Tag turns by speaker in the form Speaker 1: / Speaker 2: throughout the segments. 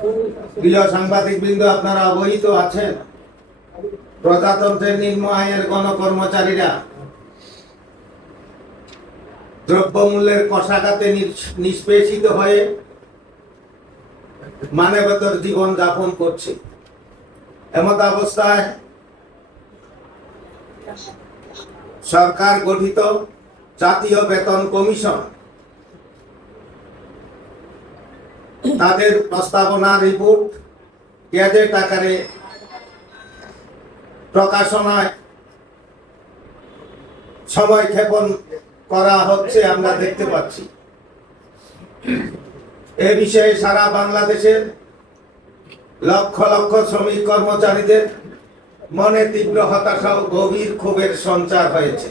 Speaker 1: প্রিয় সাংবাদিক বৃন্দ আপনারা অবহিত আছেন। প্রজাতন্ত্রের নিম্ন আয়ের গণকর্মচারীরা দ্রব্যমূল্যের কষাঘাতে নিষ্পেষিত হয়ে মানবতর জীবন যাপন করছে। এমত অবস্থায় সরকার গঠিত জাতীয় বেতন কমিশন তাদের প্রস্তাবনা রিপোর্ট গ্যাজেট আকারে প্রকাশনায় সময় ক্ষেপণ করা হচ্ছে, আমরা দেখতে পাচ্ছি। এ বিষয়ে সারা বাংলাদেশের লক্ষ লক্ষ শ্রমিক কর্মচারীদের মনে তীব্র হতাশা ও গভীর ক্ষোভের সঞ্চার হয়েছে।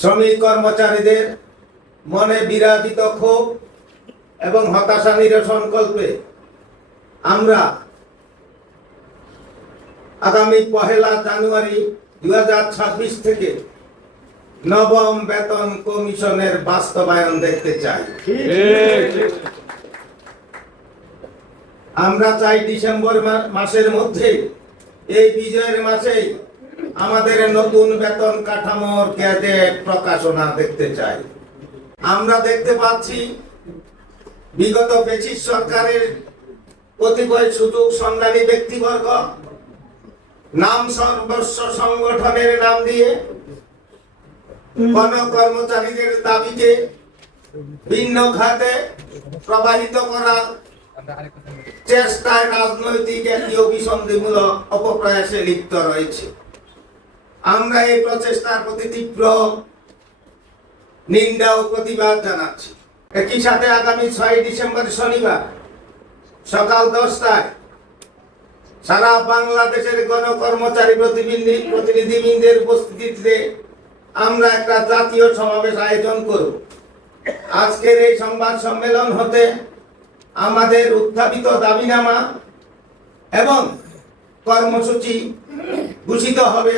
Speaker 1: শ্রমিক কর্মচারীদের মনে বিরাজিত ক্ষোভ এবং হতাশা নিরসন কল্পে আমরা আগামী পহেলা জানুয়ারি দু হাজার ছাব্বিশ থেকে নবম বেতন কমিশনের বাস্তবায়ন দেখতে চাই। আমরা চাই ডিসেম্বর মাসের মধ্যে, এই বিজয়ের মাসেই আমাদের নতুন বেতন কাঠামোর গ্যাজেট প্রকাশনা দেখতে চাই। আমরা দেখতে পাচ্ছি বিগত ব্রিটিশ সরকারের কতিপয় সুযোগ সন্ধানী ব্যক্তিবর্গ নাম সর্বস্ব সংগঠনের নাম দিয়ে গণকর্মচারীদের দাবিকে ভিন্ন খাতে প্রবাহিত করার চেষ্টায় রাজনৈতিক একটি অভিসন্ধিমূলক অপপ্রয়াসে লিপ্ত রয়েছে। আমরা এই প্রচেষ্টার প্রতি তীব্র নিন্দা ও প্রতিবাদ জানাচ্ছি। একই সাথে আগামী ছয় ডিসেম্বর শনিবার সকাল দশটায় সারা বাংলাদেশের গণকর্মচারী প্রতিনিধি প্রতিনিধিবৃন্দের উপস্থিতিতে আমরা একটা জাতীয় সমাবেশ আয়োজন করব। আজকের এই সংবাদ সম্মেলন হতে আমাদের উত্থাপিত দাবিনামা এবং কর্মসূচি ঘোষিত হবে